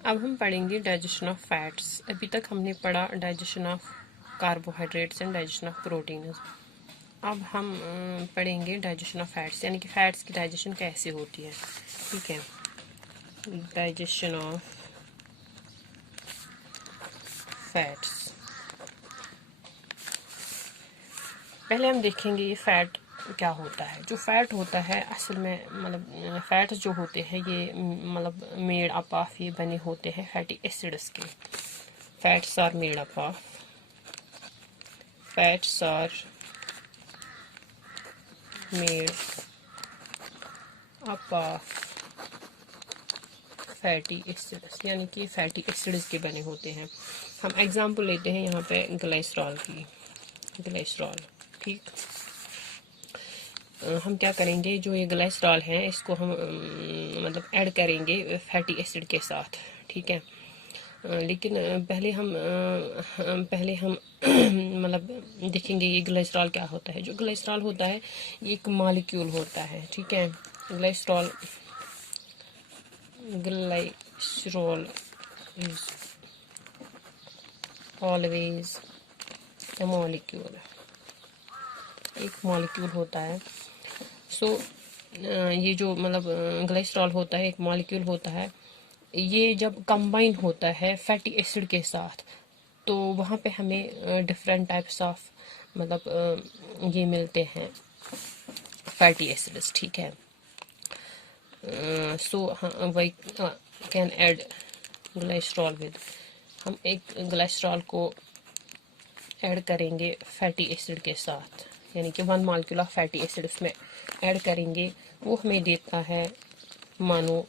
अब हम पढ़ेंगे डाइजेशन ऑफ फैट्स। अभी तक हमने पढ़ा digestion of carbohydrates and digestion of proteins. अब हम पढ़ेंगे डाइजेशन ऑफ फैट्स, यानी कि फैट्स की डाइजेशन कैसे होती है। ठीक है, डाइजेशन ऑफ फैट्स। पहले हम देखेंगे ये फैट क्या होता है। जो फैट होता है असल में, मतलब फैट्स जो होते हैं ये मतलब मेड अप ऑफ, ये बने होते हैं फैटी एसिड्स के। Fats are made up of, fats are made up of fatty acids, यानी कि फैटी एसिड्स के बने होते हैं। हम एग्जांपल लेते हैं यहाँ पे ग्लाइसरॉल की, ग्लाइसरॉल। ठीक, हम क्या करेंगे, जो ये ग्लाइसरॉल है इसको हम मतलब ऐड करेंगे फैटी एसिड के साथ। ठीक है, लेकिन पहले हम मतलब देखेंगे ये ग्लाइसरॉल क्या होता है। जो ग्लाइसरॉल होता है ये एक मॉलिक्यूल होता है। ठीक है, glycerol is always a molecule, एक मॉलिक्यूल होता है। ये जो मतलब ग्लाइसरॉल होता है एक मॉलिक्यूल होता है। ये जब कंबाइन होता है फैटी एसिड के साथ तो वहाँ पे हमें डिफरेंट टाइप्स ऑफ मतलब ये मिलते हैं फैटी एसिड्स। ठीक है, we can add glycerol with, हम एक ग्लाइसरॉल को ऐड करेंगे फैटी एसिड के साथ, यानी कि 1 मॉलिक्यूल ऑफ फैटी एसिड उसमें ऐड करेंगे, वो हमें देता है मोनोग्लाइसराइड।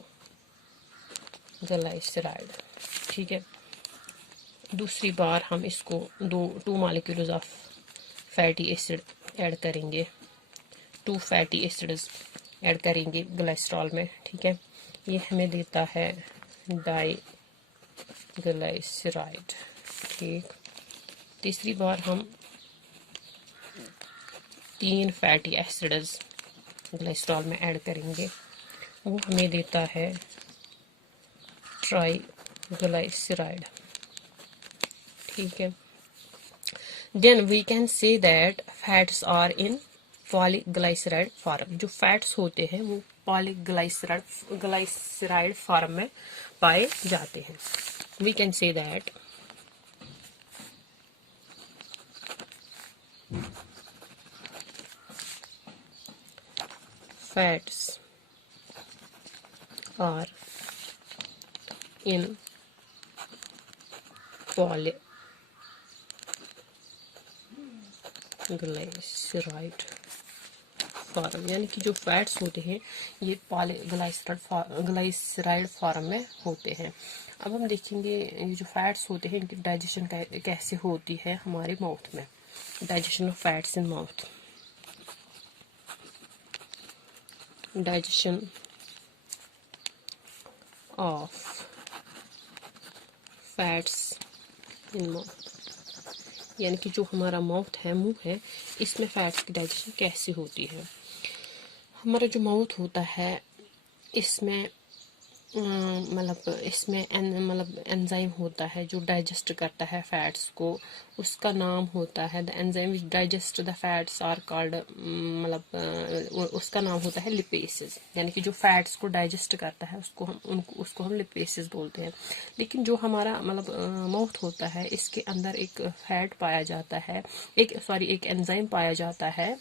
ठीक है, दूसरी बार हम इसको 2 molecules of fatty acid add करेंगे, 2 फैटी एसिड्स ऐड करेंगे ग्लाइसरॉल में। ठीक है, ये हमें देता है डाइग्लाइसराइड। ठीक, तीसरी बार हम 3 फैटी एसिड्स ग्लाइसरॉल में ऐड करेंगे, वो हमें देता है ट्राइग्लाइसराइड। ठीक है, then we can say that fats are in polyglyceride form. जो फैट्स होते हैं वो पॉलीग्लाइसराइड फॉर्म में पाए जाते हैं। We can say that fats are in polyglyceride form, यानी कि जो फैट्स होते हैं ये ग्लाइसराइड फॉर्म में होते हैं। अब हम देखेंगे ये जो फैट्स होते हैं इनकी डाइजेशन कैसे होती है हमारे माउथ में। Digestion of fats in mouth. Digestion of fats in mouth, यानी कि जो हमारा माउथ है, मुंह है, इसमें फैट्स की डाइजेशन कैसे होती है। हमारा जो माउथ होता है इसमें मतलब एंजाइम होता है जो डाइजेस्ट करता है फैट्स को, उसका नाम होता है the enzyme which digest the fats are called, उसका नाम होता है लिपेसेस, यानी कि जो फैट्स को डाइजेस्ट करता है उसको हम लिपेसेस बोलते हैं। लेकिन जो हमारा माउथ होता है इसके अंदर एक फैट पाया जाता है, एक एंजाइम पाया जाता है,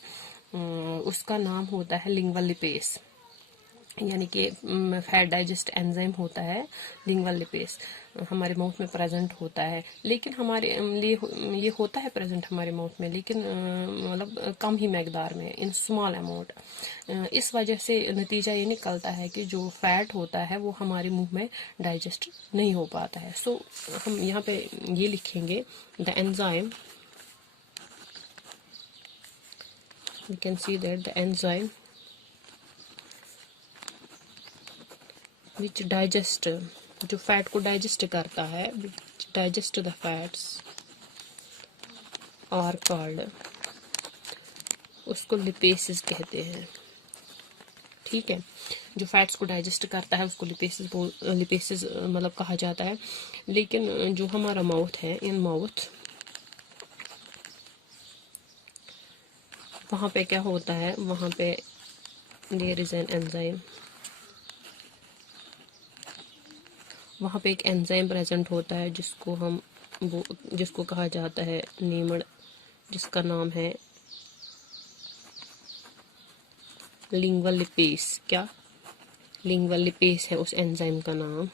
उसका नाम होता है लिंगुअल लिपेस, यानी कि फैट डाइजेस्ट एंजाइम होता है लिंगुअल लिपेस, हमारे माउथ में प्रेजेंट होता है। लेकिन हमारे लिए ये होता है प्रेजेंट हमारे माउथ में, लेकिन कम ही मकदार में, इन स्मॉल अमाउंट। इस वजह से नतीजा ये निकलता है कि जो फैट होता है वो हमारे मुंह में डाइजेस्ट नहीं हो पाता है। सो हम यहाँ पे ये लिखेंगे the enzyme, we can see that the enzyme which digest, जो फैट को डाइजेस्ट करता है, which digest the fats are called, उसको लिपेसिस कहते हैं। ठीक है, जो फैट्स को डाइजेस्ट करता है उसको लिपेसिस कहा जाता है। लेकिन जो हमारा माउथ है, इन माउथ, वहाँ पे क्या होता है, वहाँ पे देयर इज एन एंजाइम, वहाँ पे एक एंजाइम प्रेजेंट होता है जिसको कहा जाता है नीमड़, जिसका नाम है लिंगुअल लिपेस। क्या लिंगुअल लिपेस है उस एंजाइम का नाम,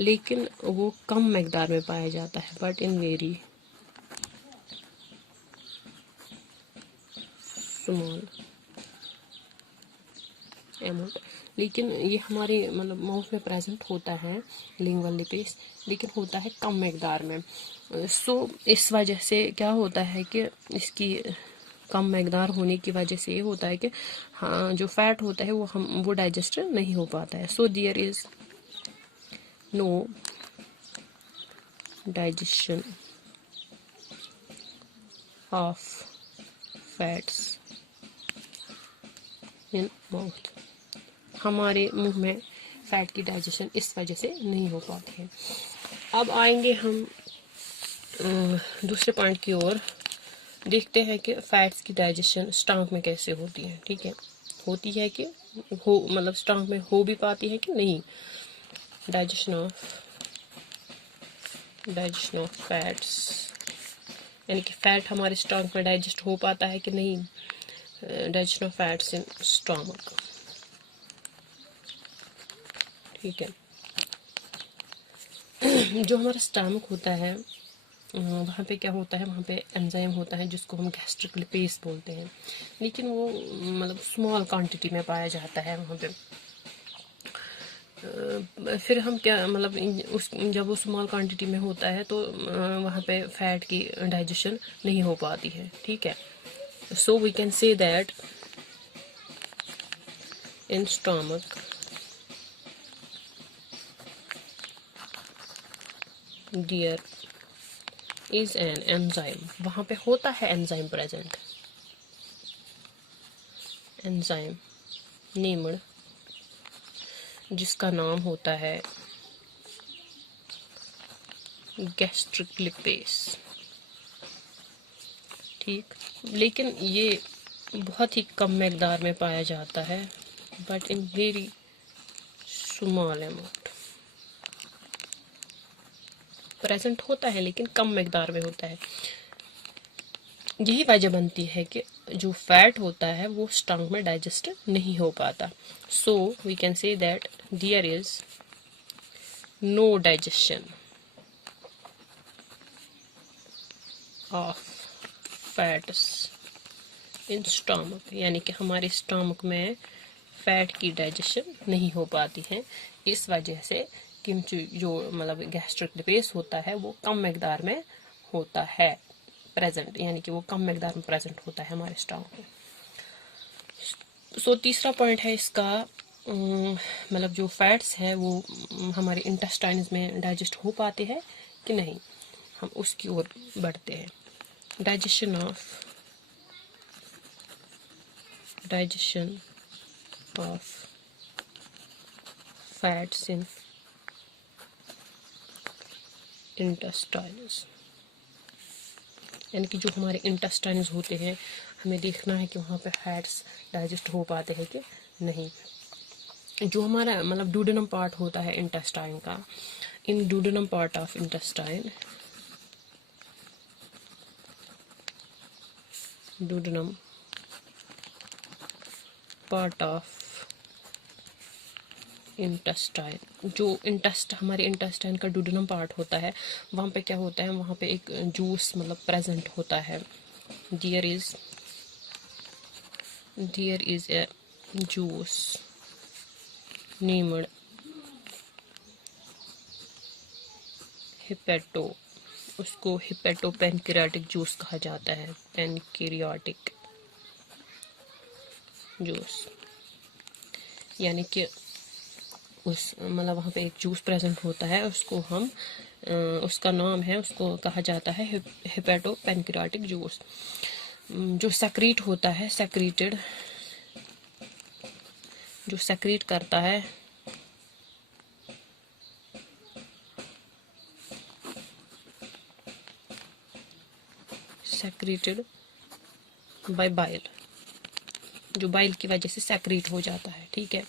लेकिन वो कम मकदार में पाया जाता है, but in very small amount. लेकिन ये हमारे माउथ में प्रेजेंट होता है लिंगुअल लिपेस, लेकिन होता है कम मकदार में। सो इस वजह से क्या होता है कि इसकी कम मकदार होने की वजह से ये होता है कि हाँ, जो फैट होता है वो डाइजेस्ट नहीं हो पाता है। So there is no digestion of fats in mouth, हमारे मुंह में फैट की डाइजेशन इस वजह से नहीं हो पाती है। अब आएंगे हम दूसरे पॉइंट की ओर, देखते हैं कि फैट्स की डाइजेशन स्टमक में कैसे होती है। ठीक है, होती है कि स्टमक में हो भी पाती है कि नहीं। डाइजेशन ऑफ फैट्स, यानी कि फैट हमारे स्टमक में डाइजेस्ट हो पाता है कि नहीं। Digestion of fats in stomach. ठीक है, जो हमारा स्टमक होता है वहाँ पे क्या होता है, वहाँ पे एंजाइम होता है जिसको हम गैस्ट्रिक लिपेस बोलते हैं, लेकिन वो स्मॉल क्वांटिटी में पाया जाता है वहाँ पे। फिर हम क्या जब वो स्मॉल क्वांटिटी में होता है तो वहाँ पे फैट की डाइजेशन नहीं हो पाती है। ठीक है, so we can say that in stomach there is an enzyme, वहाँ पे होता है एंजाइम प्रेजेंट, एंजाइम नेम्ड, जिसका नाम होता है गैस्ट्रिक लिपेस। ठीक, लेकिन ये बहुत ही कम मकदार में पाया जाता है, but in very small amount. Present होता है लेकिन कम मकदार में होता है। यही वजह बनती है कि जो फैट होता है वो स्टमक में डाइजेस्ट नहीं हो पाता। So we can say that there is no digestion of fats in stomach, यानी कि हमारे स्टमक में फैट की डाइजेशन नहीं हो पाती है। इस वजह से किमची जो मतलब गैस्ट्रिक स्पेस होता है वो कम मकदार में होता है प्रेजेंट, यानी कि वो कम मकदार में प्रेजेंट होता है हमारे स्टमक में। सो तीसरा पॉइंट है इसका, मतलब जो फैट्स है वो हमारे इंटेस्टाइन्स में डाइजेस्ट हो पाते हैं कि नहीं, हम उसकी ओर बढ़ते हैं। Digestion of fats in intestines, यानी कि जो हमारे इंटेस्टाइन्स होते हैं हमें देखना है कि वहाँ पे फैट्स डाइजेस्ट हो पाते हैं कि नहीं। जो हमारा मतलब डूडेनम पार्ट होता है इंटेस्टाइन का, in duodenum part of intestine, duodenum part of intestine, जो हमारे इंटेस्टाइन का डूडेनम पार्ट होता है, वहाँ पे क्या होता है, वहाँ पे एक जूस मतलब प्रेजेंट होता है। There is a juice named hepato, उसको हिपेटो पैनक्रियाटिक जूस कहा जाता है, पैनक्रियाटिक जूस, यानी कि उस मतलब वहाँ पे एक जूस प्रेजेंट होता है, उसको हम उसका नाम है, उसको कहा जाता है हिपेटो पैनक्रियाटिक जूस। जो सेक्रीट होता है, जो सेक्रीट करता है सेक्रीटेड बाय बाइल, जो बाइल की वजह से सेक्रीट हो जाता है, ठीक है।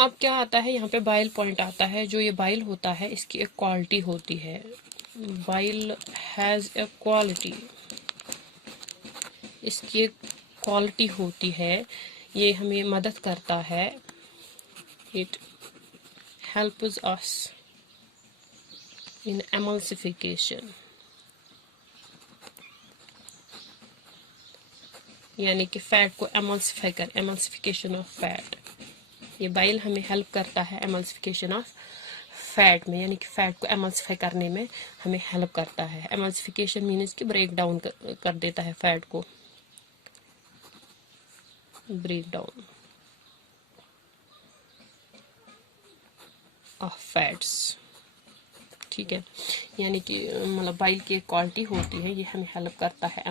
अब क्या आता है यहाँ पे, बाइल पॉइंट आता है। जो ये बाइल होता है इसकी एक क्वालिटी होती है, बाइल हैज़ ए क्वालिटी, इसकी एक क्वालिटी होती है, ये हमें मदद करता है, it helps us in emulsification, यानी कि फैट को एमल्सिफाई कर, एमल्सिफिकेशन ऑफ फैट, ये बाइल हमें हेल्प करता है एमल्सिफिकेशन ऑफ फैट में, यानी कि फैट को एमल्सिफाई करने में हमें हेल्प करता है। एमल्सिफिकेशन मीन्स कि ब्रेक डाउन कर देता है फैट को, ब्रेक डाउन ऑफ फैट्स, ठीक है। यानी कि मतलब बाइल की एक क्वालिटी होती है, ये हमें हेल्प करता है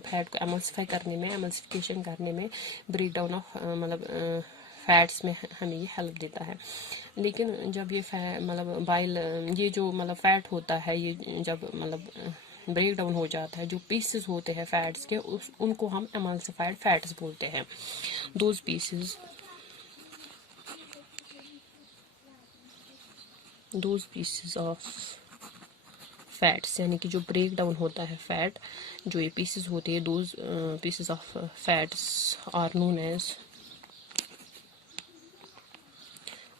फैट को एमल्सिफाई करने में, एमल्सिफिकेशन करने में, ब्रेक डाउन ऑफ मतलब फैट्स में हमें ये हेल्प देता है। लेकिन जब ये मतलब बाइल, ये जो मतलब फैट होता है, ये जब मतलब ब्रेक डाउन हो जाता है, जो पीसेस होते हैं फैट्स के उनको हम एमल्सिफाइड फैट्स बोलते हैं। दोज पीसेस ऑफ फैट्स, यानी कि जो ब्रेक डाउन होता है फैट, जो ये पीसेस होते हैं, those pieces of fats are known as,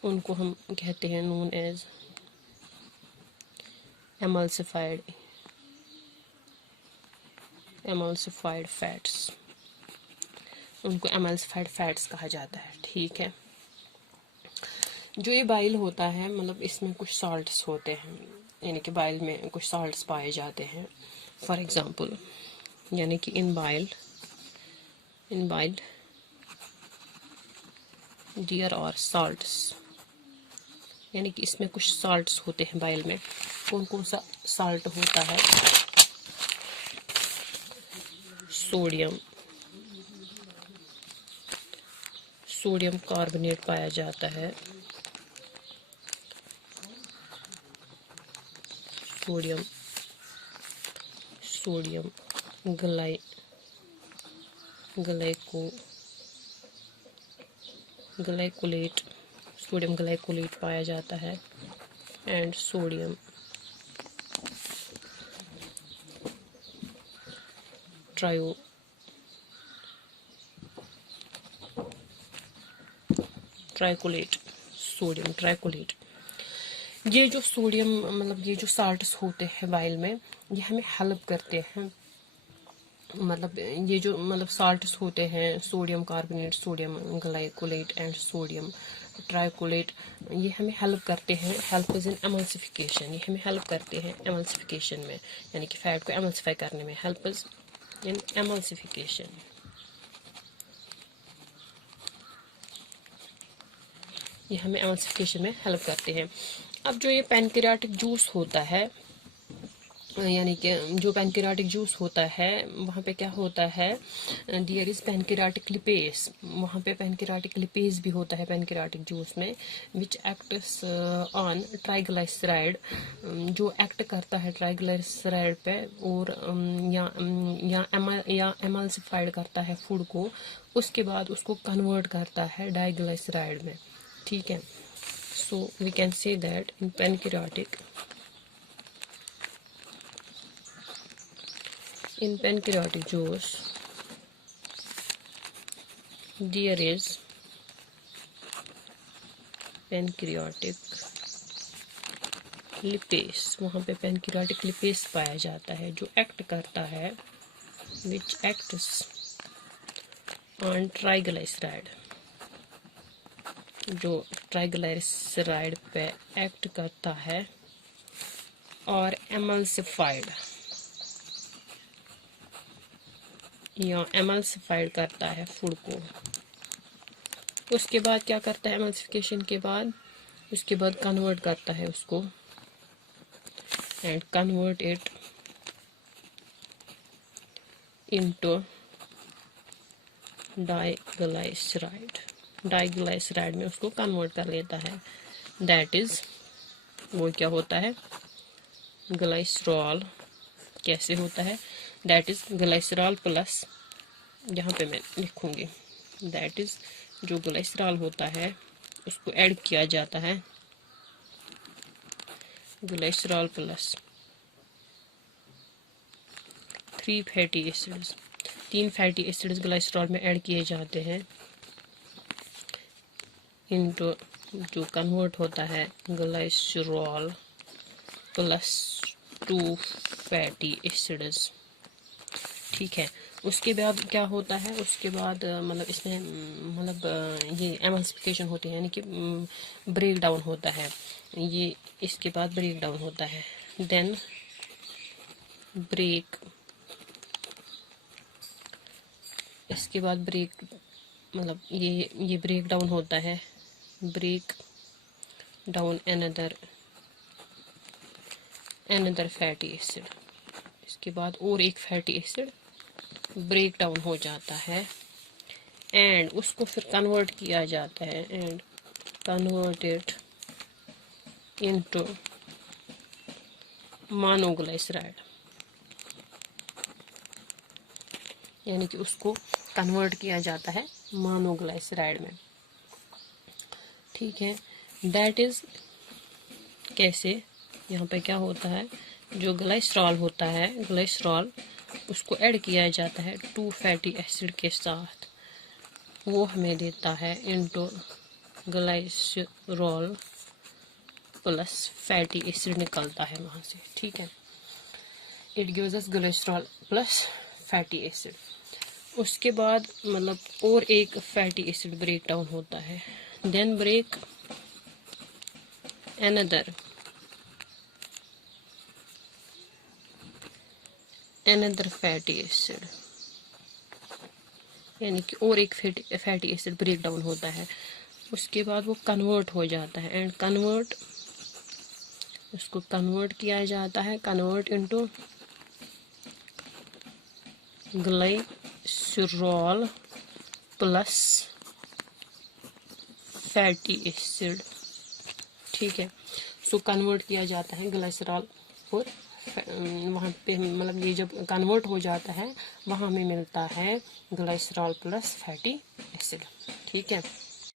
उनको हम कहते हैं नोन एज एमल्सिफाइड फैट्स, उनको एमल्सिफाइड फैट्स कहा जाता है, ठीक है। जो ये बाइल होता है मतलब इसमें कुछ सॉल्ट्स होते हैं, यानी कि बाइल में कुछ सॉल्ट्स पाए जाते हैं। फॉर एग्जांपल, यानी कि इन बाइल देयर आर सॉल्ट्स, यानी कि इसमें कुछ सॉल्ट्स होते हैं बाइल में। कौन कौन सा सॉल्ट होता है? सोडियम कार्बोनेट पाया जाता है, सोडियम ग्लाइकोलेट पाया जाता है, एंड सोडियम ट्राइकोलेट। ये जो सोडियम मतलब ये जो साल्ट्स होते हैं बाइल में, ये हमें हेल्प करते हैं मतलब ये जो मतलब साल्ट्स होते हैं, sodium carbonate, sodium glycolate and sodium taurocholate, ये हमें हेल्प करते हैं, हेल्प इज इन एमल्सिफिकेशन, ये हमें हेल्प करते हैं एमल्सिफिकेशन में, यानी कि फैट को एमल्सिफाई करने में, हेल्प इज इन एमल्सिफिकेशन। ये हमें एमल्सिफिकेशन में हेल्प करते हैं। अब जो ये पैनक्रियाटिक जूस होता है, यानी कि जो पैनक्रियाटिक जूस होता है, वहाँ पे क्या होता है, डियर इज पैनक्रियाटिक लिपेज, वहाँ पे पैनक्रियाटिक लिपेज भी होता है पैनक्रियाटिक जूस में, विच एक्ट्स ऑन ट्राइग्लिसराइड, जो एक्ट करता है ट्राइग्लिसराइड पे, और या एमल्सिफाइड करता है फूड को, उसके बाद उसको कन्वर्ट करता है डाइग्लिसराइड में। ठीक है, so we can say that in pancreatic, in pancreatic juice there is pancreatic lipase, वहाँ पे पैनक्रियाटिक लिपेस पाया जाता है जो एक्ट करता है, विच एक्ट्स ऑन ट्राइग्लिसराइड, जो ट्राइग्लिसराइड पे एक्ट करता है, और एमल्सिफाइड या एमल्सिफाइड करता है फूड को। उसके बाद क्या करता है एमल्सिफिकेशन के बाद, उसके बाद कन्वर्ट करता है उसको, and convert it into diglyceride, diglyceride में उसको कन्वर्ट कर लेता है, दैट इज, वो क्या होता है, ग्लाइसरॉल। कैसे होता है, दैट इज ग्लाइसरॉल प्लस, यहाँ पे मैं लिखूंगी, दैट इज, जो ग्लाइसरॉल होता है उसको ऐड किया जाता है, glycerol plus 3 fatty acids, 3 fatty acids glycerol में ऐड किए जाते हैं, इनटू, जो कन्वर्ट होता है ग्लाइसरॉल प्लस 2 फैटी एसिड्स। ठीक है, उसके बाद क्या होता है, उसके बाद मतलब इसमें मतलब ये एमल्सिफिकेशन होती है, यानी कि ब्रेक डाउन होता है, ये इसके बाद ब्रेक डाउन होता है, देन ब्रेक, इसके बाद ब्रेक मतलब ये ब्रेक डाउन होता है, break down another fatty acid, इसके बाद और एक फैटी एसिड ब्रेक डाउन हो जाता है, एंड उसको फिर कन्वर्ट किया जाता है, एंड कन्वर्टेड इनटू मोनोग्लिसराइड, यानी कि उसको कन्वर्ट किया जाता है मोनोग्लिसराइड में। ठीक है, दैट इज, कैसे, यहाँ पे क्या होता है, जो ग्लाइसरॉल होता है, ग्लाइसरॉल उसको ऐड किया जाता है 2 फैटी एसिड के साथ, वो हमें देता है into glycerol plus fatty acid निकलता है वहाँ से। ठीक है, it gives us glycerol plus fatty acid. उसके बाद मतलब और एक फैटी एसिड ब्रेक डाउन होता है, then break another fatty acid, यानी कि और एक फैटी एसिड ब्रेक डाउन होता है, उसके बाद वो कन्वर्ट हो जाता है, एंड कन्वर्ट, उसको कन्वर्ट किया जाता है, convert into glycerol plus fatty acid. ठीक है, सो कन्वर्ट किया जाता है ग्लाइसरॉल, और वहाँ पे मतलब ये जब कन्वर्ट हो जाता है वहाँ हमें मिलता है ग्लाइसरॉल प्लस फैटी एसिड। ठीक है,